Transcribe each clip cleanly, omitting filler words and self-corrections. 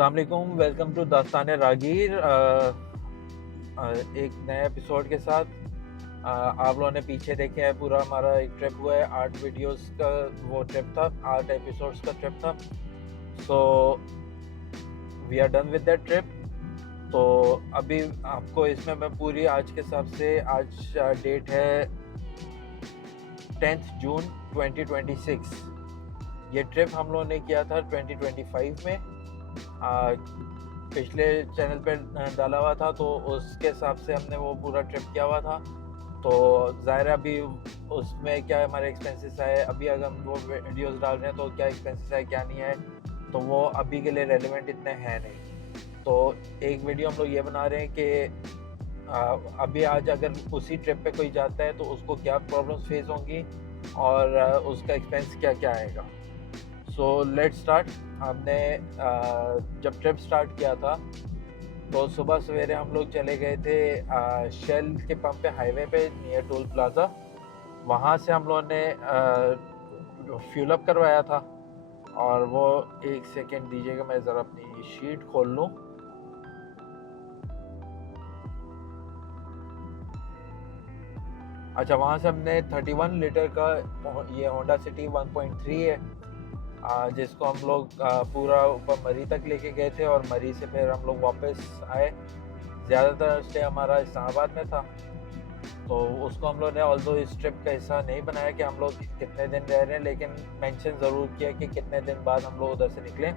अस्सलाम वालेकुम, welcome to दास्तान रागीर। एक नए एपिसोड के साथ आप लोगों ने पीछे देखे है, पूरा हमारा एक ट्रिप हुआ है। 8 वीडियोस का वो ट्रिप था, 8 एपिसोड्स का ट्रिप था। So we are done with that trip. तो अभी आपको इसमें मैं पूरी आज के हिसाब से, आज डेट है 10 जून 2026। ये ट्रिप हम लोगों ने किया था 2025 में। पिछले चैनल पे डाला हुआ था, तो उसके हिसाब से हमने वो पूरा ट्रिप किया हुआ था। तो ज़ाहिर है अभी उसमें क्या हमारे एक्सपेंसेस आए, अभी अगर हम वो वीडियोस डाल रहे हैं तो क्या एक्सपेंसेस आए क्या नहीं आए, तो वो अभी के लिए रेलेवेंट इतने हैं नहीं। तो एक वीडियो हम लोग ये बना रहे हैं कि अभी आज अगर उसी ट्रिप पे कोई जाता है तो उसको क्या प्रॉब्लम्स फेस होंगी और उसका एक्सपेंस क्या क्या आएगा। So let's start. हमने जब ट्रिप स्टार्ट किया था तो सुबह सवेरे हम लोग चले गए थे शेल के पंप पे, हाईवे पे नियर टोल प्लाज़ा। वहाँ से हम लोगों ने फ्यूल अप करवाया था। और वो एक सेकेंड दीजिएगा, मैं ज़रा अपनी शीट खोल लूँ। अच्छा, वहाँ से हमने 31 लीटर का ये होंडा सिटी 1.3 है, जिसको हम लोग पूरा ऊपर मरी तक लेके गए थे और मरी से फिर हम लोग वापस आए। ज़्यादातर स्टे हमारा इस्लामाबाद में था, तो उसको हम लोग ने ऑल्दो इस ट्रिप का हिस्सा नहीं बनाया कि हम लोग कितने दिन रह रहे हैं, लेकिन मेंशन ज़रूर किया कि कितने दिन बाद हम लोग उधर से निकलें।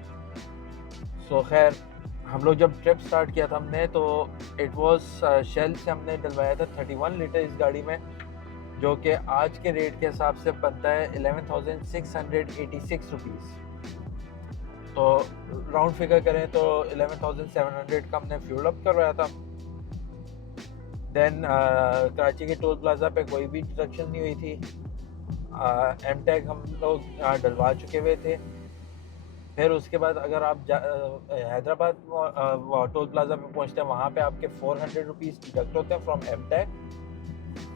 सो खैर, हम लोग जब ट्रिप स्टार्ट किया था हमने, तो इट वाज शेल से हमने डलवाया था 31 लीटर इस गाड़ी में, जो कि आज के रेट के हिसाब से बनता है 11,686 रुपीज़। तो राउंड फिगर करें तो 11,700 का हमने फ्यूल अप करवाया था। देन कराची के टोल प्लाज़ा पे कोई भी डिडक्शन नहीं हुई थी। एम टैग हम लोग डलवा चुके हुए थे। फिर उसके बाद अगर आप हैदराबाद टोल प्लाज़ा पे पहुंचते हैं, वहाँ पे आपके 400 रुपीज़ डिडक्ट होते हैं फ्रॉम एम टैग।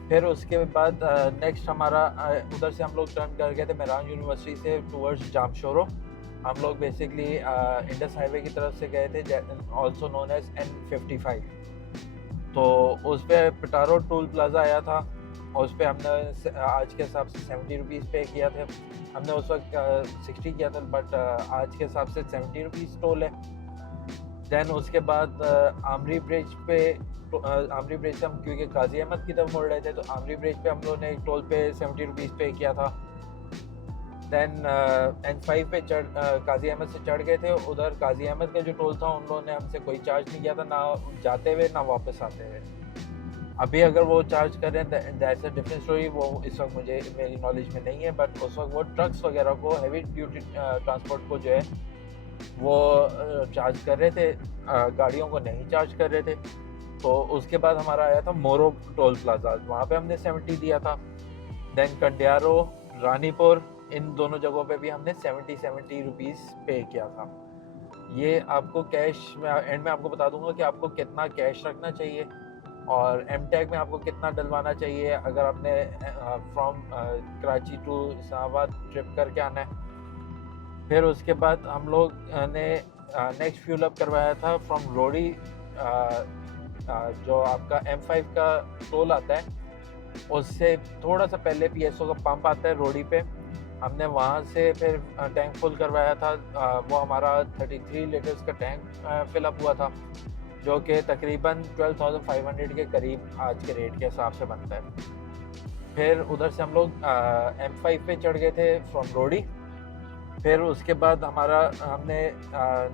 फिर उसके बाद नेक्स्ट हमारा उधर से हम लोग टर्न कर गए थे मेहरान यूनिवर्सिटी से टूवर्ड्स जामशोरो। हम लोग बेसिकली इंडस हाईवे की तरफ से गए थे, ऑल्सो नोन एज N55। तो उस पर पिटारो टोल प्लाज़ा आया था और उस पर हमने आज के हिसाब से 70 रुपीज़ पे किया थे। हमने उस वक्त 60 किया था, बट आज के हिसाब से 70 रुपीज़ टोल है। दैन उसके बाद आमरी ब्रिज पे, आमरी ब्रिज से हम क्योंकि काजी अहमद की तरफ मुड़ रहे थे, तो आमरी ब्रिज पे हम लोगों ने एक टोल पे 70 रुपीज़ पे किया था। दैन N5 पे काजी अहमद से चढ़ गए थे। उधर काजी अहमद का जो टोल था उन लोगों ने हमसे कोई चार्ज नहीं किया था, ना जाते हुए ना वापस आते हुए। अभी अगर वो चार्ज कर रहे हैं दैट्स अ डिफरेंट स्टोरी, वो इस वक्त मुझे मेरी नॉलेज में नहीं है। बट उस वक्त वो ट्रक्स वगैरह को, हैवी ड्यूटी ट्रांसपोर्ट को जो है वो चार्ज कर रहे थे, गाड़ियों को नहीं चार्ज कर रहे थे। तो उसके बाद हमारा आया था मोरो टोल प्लाज़ा, वहाँ पे हमने 70 दिया था। देन कंडियारो, रानीपुर, इन दोनों जगहों पे भी हमने 70 रुपीज़ पे किया था। ये आपको कैश में एंड में आपको बता दूंगा कि आपको कितना कैश रखना चाहिए और एम टैग में आपको कितना डलवाना चाहिए अगर आपने from Karachi to Islamabad trip करके आना है। फिर उसके बाद हम लोग ने नेक्स्ट फ्यूल अप करवाया था फ्रॉम रोडी, जो आपका M5 का टोल आता है उससे थोड़ा सा पहले PSO का पंप आता है रोडी पे। हमने वहाँ से फिर टैंक फुल करवाया था। वो हमारा 33 लीटर्स का टैंक फिलअप हुआ था, जो कि तकरीबन 12,500 के करीब आज के रेट के हिसाब से बनता है। फिर उधर से हम लोग M5 पे चढ़ गए थे फ्रॉम रोडी। फिर उसके बाद हमने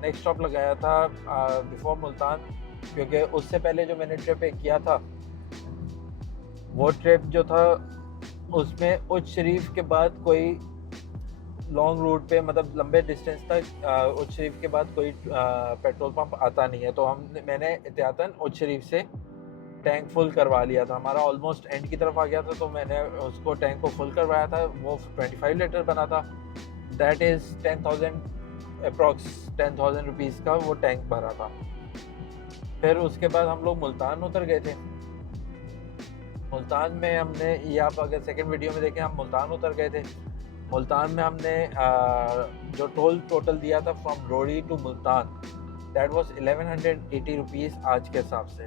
नेक्स्ट स्टॉप लगाया था बिफोर मुल्तान, क्योंकि उससे पहले जो मैंने ट्रिप किया था वो ट्रिप जो था उसमें उच्च शरीफ के बाद कोई लॉन्ग रूट पे, मतलब लंबे डिस्टेंस तक उच्च शरीफ के बाद कोई पेट्रोल पंप आता नहीं है। तो मैंने एहतियातन उच्च शरीफ से टैंक फुल करवा लिया था। हमारा ऑलमोस्ट एंड की तरफ आ गया था, तो मैंने उसको टैंक को फुल करवाया था। वो 25 लीटर बना था, दैट इज़ 10,000 अप्रॉक्स 10,000 रुपीज़ का वो टैंक भरा था। फिर उसके बाद हम लोग मुल्तान उतर गए थे। मुल्तान में हमने, ये आप अगर सेकंड वीडियो में देखें, हम मुल्तान उतर गए थे। मुल्तान में हमने जो टोल टोटल दिया था from Rohri to Multan, that was 1180 rupees आज के हिसाब से।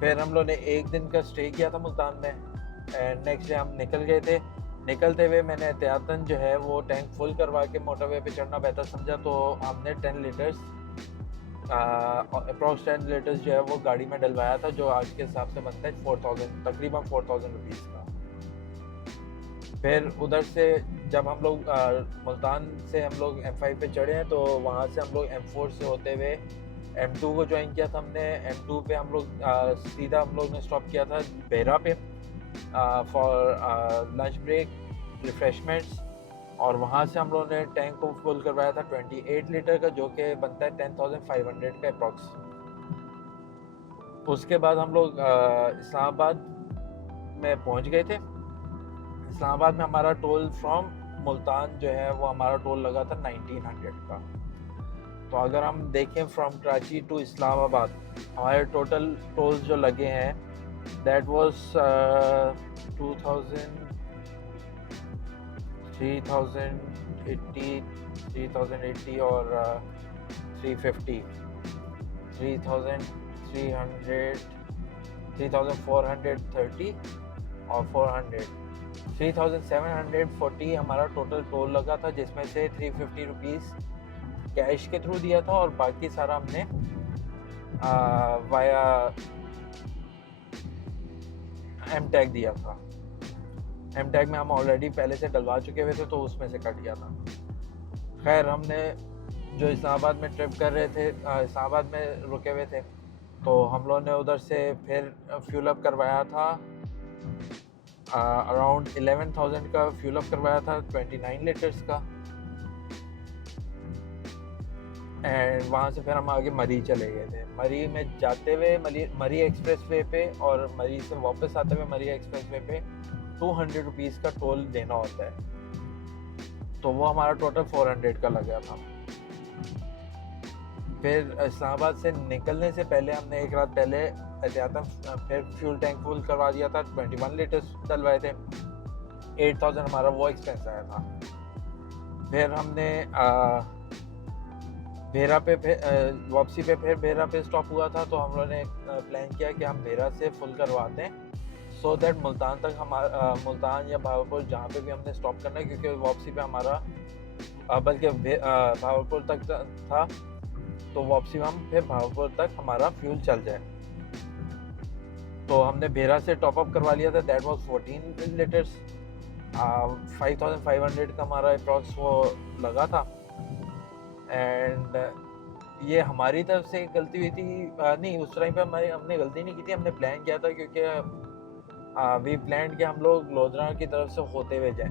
फिर हम लोग ने एक दिन का स्टे किया था मुल्तान में एंड नेक्स्ट डे हम निकल गए थे। निकलते हुए मैंने एहतियातन जो है वो टैंक फुल करवा के मोटरवे पे चढ़ना बेहतर समझा, तो हमने 10 लीटर्स अप्रॉक्स 10 लीटर्स जो है वो गाड़ी में डलवाया था, जो आज के हिसाब से बनता है 4000 तकरीबन 4000 रुपीज़ का। फिर उधर से जब हम लोग मुल्तान से हम लोग M5 पे चढ़े हैं, तो वहाँ से हम लोग M4 से होते हुए M2 को ज्वाइन किया था हमने। M2 पे हम लोग सीधा हम लोग ने स्टॉप किया था बेरा पे फॉर लंच ब्रेक रिफ्रेशमेंट्स, और वहाँ से हम लोग ने टैंक को फुल करवाया था 28 लीटर का, जो कि बनता है 10,500 का अप्रॉक्स। उसके बाद हम लोग इस्लामाबाद में पहुँच गए थे। इस्लामाबाद में हमारा टोल फ्रॉम मुल्तान जो है वो हमारा टोल लगा था 1900 का। तो अगर हम देखें फ्रॉम कराची टू इस्लामाबाद हमारे टोटल टोल्स जो लगे हैं दैट वाज 3080 और 350 3430 और 400 3740 हमारा टोटल टोल लगा था, जिसमें से 350 रुपीज़ कैश के थ्रू दिया था और बाकी सारा हमने वाया एम टैग दिया था। एम टैग में हम ऑलरेडी पहले से डलवा चुके हुए थे, तो उसमें से कट गया था। खैर हमने जो इस्लामाबाद में ट्रिप कर रहे थे, इस्लामाबाद में रुके हुए थे, तो हम लोगों ने उधर से फिर फ्यूल अप करवाया था अराउंड 11,000 का फ्यूल अप करवाया था 29 लीटर्स का। एंड वहाँ से फिर हम आगे मरी चले गए थे। मरी में जाते हुए मरी एक्सप्रेस वे पे और मरी से वापस आते हुए मरी एक्सप्रेस वे पे 200 रुपीज़ का टोल देना होता है, तो वो हमारा टोटल 400 का लगा था। फिर इस्लामाबाद से निकलने से पहले हमने एक रात पहले एहतियातन फिर फ्यूल टैंक फुल करवा दिया था, 21 लीटर्स डलवाए थे। 8000 हमारा वो एक्सपेंस आया था। फिर हमने भेरा पे वापसी पे फिर भेरा पे स्टॉप हुआ था, तो हम लोगों ने प्लान किया कि हम भेरा से फुल करवाते हैं सो दैट मुल्तान तक हमारा मुल्तान या भावलपुर जहाँ पे भी हमने स्टॉप करना है, क्योंकि वापसी पे हमारा बल्कि भावलपुर तक था, तो वापसी में हम फिर भावलपुर तक हमारा फ्यूल चल जाए। तो हमने भेरा से टॉप अप करवा लिया था, दैट वाज 14 लीटर्स 5500 का हमारा अप्रॉक्स वो लगा था। एंड ये हमारी तरफ से गलती हुई थी, नहीं उस टाइम पे हमने गलती नहीं की थी, हमने प्लान किया था क्योंकि वी प्लान कि हम लोग लोधरा की तरफ से होते हुए जाएं,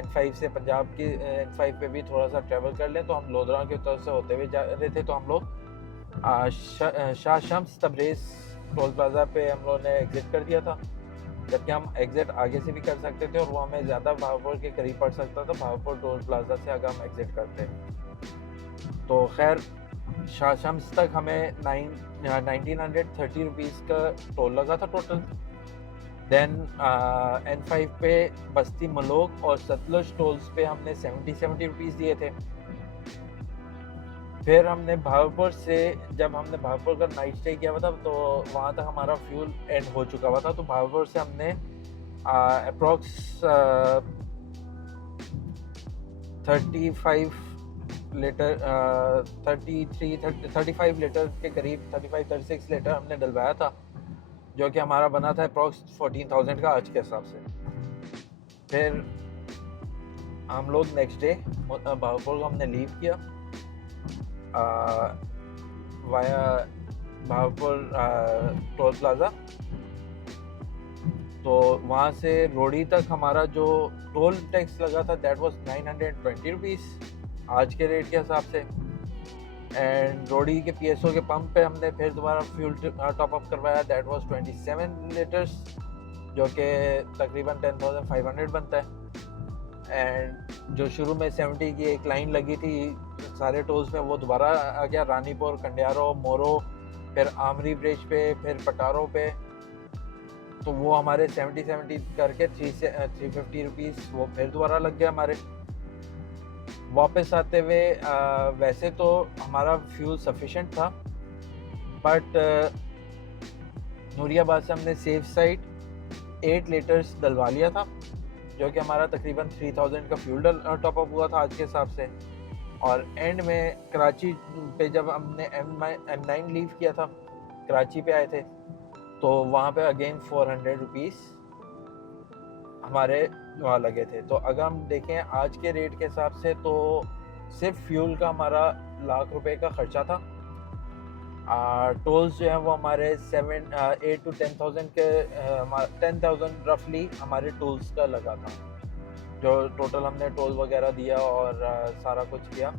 N5 से पंजाब की N5 पे भी थोड़ा सा ट्रैवल कर लें, तो हम लोधरा की तरफ से होते हुए जा रहे थे। तो हम लोग शाह शम्स तबरेज़ टोल प्लाज़ा पे हम लोगों ने एग्ज़िट कर दिया था, जबकि हम एग्ज़िट आगे से भी कर सकते थे और वो हमें ज़्यादा भावलपुर के करीब पड़ सकता था भावलपुर टोल प्लाज़ा से अगर हम एग्ज़िट करते। तो खैर शाह शम्स तक हमें 1930 रुपीज़ का टोल लगा था टोटल। देन N5 पे बस्ती मलोक और सतलुज टोल्स पे हमने 70 रुपीज़ दिए थे। फिर हमने भावलपुर से जब हमने भावलपुर का नाइट स्टे किया हुआ था, तो वहाँ तक हमारा फ्यूल एंड हो चुका हुआ था, तो भावलपुर से हमने अप्रॉक्स 35 लीटर 35 लीटर के करीब 36 लीटर हमने डलवाया था, जो कि हमारा बना था अप्रॉक्स 14,000 का आज के हिसाब से। फिर हम लोग नेक्स्ट डे भावलपुर को हमने लीव किया वाया भावलपुर टोल प्लाज़ा। तो वहाँ से रोडी तक हमारा जो टोल टैक्स लगा था दैट वाज 920 रुपीज़ आज के रेट के हिसाब से। एंड रोडी के PSO के पंप पे हमने फिर दोबारा फ्यूल टॉप अप करवाया, दैट वाज 27 लीटर्स, जो कि तकरीबन 10,500 बनता है। एंड जो शुरू में 70 की एक लाइन लगी थी सारे टोल्स में, वो दोबारा आ गया, रानीपुर, कंडियारो, मोरो, फिर आमरी ब्रिज पे, फिर पटारो पे, तो वो हमारे 70 करके 350 रुपीज़ वो फिर दोबारा लग गया हमारे। वापस आते हुए वैसे तो हमारा फ्यूल सफिशेंट था, बट नूरियाबाद से हमने सेफ साइड 8 लीटर्स डलवा लिया था, जो कि हमारा तकरीबन 3000 का फ्यूल टॉपअप हुआ था आज के हिसाब से। और एंड में कराची पे जब हमने M9 लीव किया था, कराची पे आए थे, तो वहाँ पे अगेन 400 रुपीज़ हमारे वहाँ लगे थे। तो अगर हम देखें आज के रेट के हिसाब से तो सिर्फ फ्यूल का हमारा ₹1,00,000 का ख़र्चा था। टोल्स जो हैं वो हमारे 8 to 10,000 के 10,000 रफली हमारे टोल्स का लगा था। जो टोटल हमने टोल वगैरह दिया और सारा कुछ किया,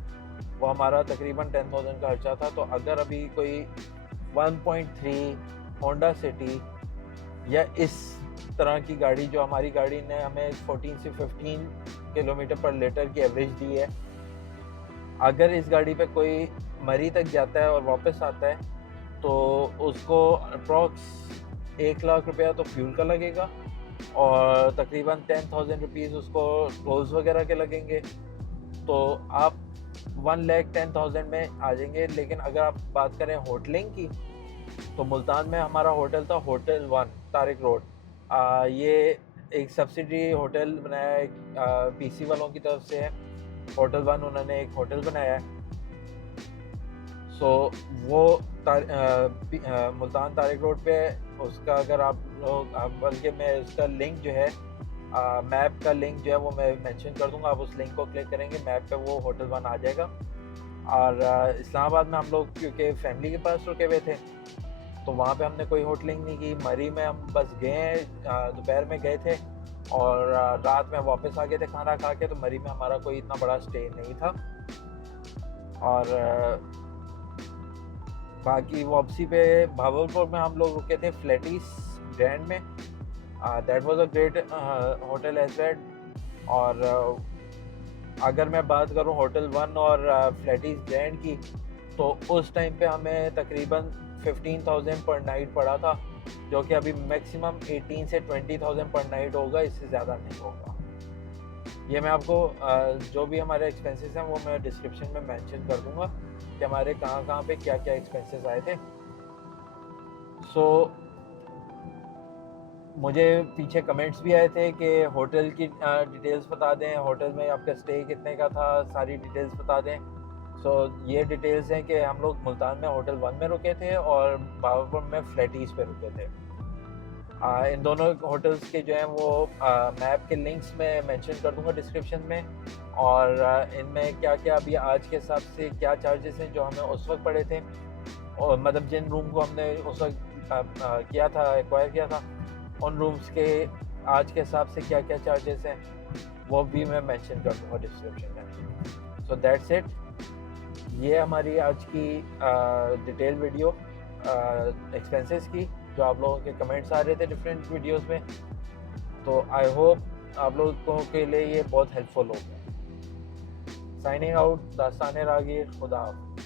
वो हमारा तकरीबन 10,000 का खर्चा था। तो अगर अभी कोई 1.3 होंडा सिटी या इस तरह की गाड़ी, जो हमारी गाड़ी ने हमें 14 से 15 किलोमीटर पर लीटर की एवरेज दी है, अगर इस गाड़ी पे कोई मरी तक जाता है और वापस आता है तो उसको अप्रॉक्स 1,00,000 रुपया तो फ्यूल का लगेगा और तकरीबन 10,000 रुपीज़ उसको टोल्स वगैरह के लगेंगे। तो आप 1,10,000 में आ जाएंगे। लेकिन अगर आप बात करें होटलिंग की, तो मुल्तान में हमारा होटल था होटल 1 तारिक रोड। ये एक सब्सिडी होटल बनाया है, पीसी वालों की तरफ से है। होटल 1 उन्होंने एक होटल बनाया है। सो वो मुल्तान तारिक रोड पे उसका अगर आप लोग, बल्कि मैं उसका लिंक जो है, मैप का लिंक जो है वो मैं मेंशन कर दूंगा। आप उस लिंक को क्लिक करेंगे, मैप पे वो होटल 1 आ जाएगा। और इस्लामाबाद में हम लोग क्योंकि फैमिली के पास रुके हुए थे, तो वहाँ पे हमने कोई होटलिंग नहीं की। मरी में हम बस गए, दोपहर में गए थे और रात में वापस आ गए थे खाना खा के। तो मरी में हमारा कोई इतना बड़ा स्टे नहीं था। और बाकी वापसी पे भावलपुर में हम लोग रुके थे फ्लैटीज ग्रैंड में। That was a great hotel as well. और अगर मैं बात करूं होटल 1 और फ्लैटीज ग्रैंड की, तो उस टाइम पे हमें तकरीबन 15,000 पर नाइट पड़ा था, जो कि अभी मैक्सिमम 18 से 20,000 पर नाइट होगा, इससे ज़्यादा नहीं होगा। ये मैं आपको जो भी हमारे एक्सपेंसेस हैं वो मैं डिस्क्रिप्शन में मेंशन कर दूंगा कि हमारे कहाँ पे क्या क्या एक्सपेंसेस आए थे। सो मुझे पीछे कमेंट्स भी आए थे कि होटल की डिटेल्स बता दें, होटल में आपका स्टे कितने का था, सारी डिटेल्स बता दें। सो ये डिटेल्स हैं कि हम लोग मुल्तान में होटल 1 में रुके थे और भावलपुर में फ्लैटीज पे रुके थे। इन दोनों होटल्स के जो हैं वो मैप के लिंक्स में मेंशन कर दूंगा डिस्क्रिप्शन में। और इनमें क्या क्या अभी आज के हिसाब से क्या चार्जेस हैं जो हमें उस वक्त पड़े थे, और मतलब जिन रूम को हमने उस वक्त किया था, एक्वायर किया था, उन रूम्स के आज के हिसाब से क्या क्या चार्जेस हैं वो भी मैं मेंशन कर दूंगा डिस्क्रिप्शन में। So that's it. ये हमारी आज की डिटेल वीडियो एक्सपेंसेस की, जो आप लोगों के कमेंट्स आ रहे थे डिफरेंट वीडियोस में। तो आई होप आप लोगों के लिए ये बहुत हेल्पफुल होगा। साइनिंग आउट, दास्तान रागीर, खुदा हाफ़िज़।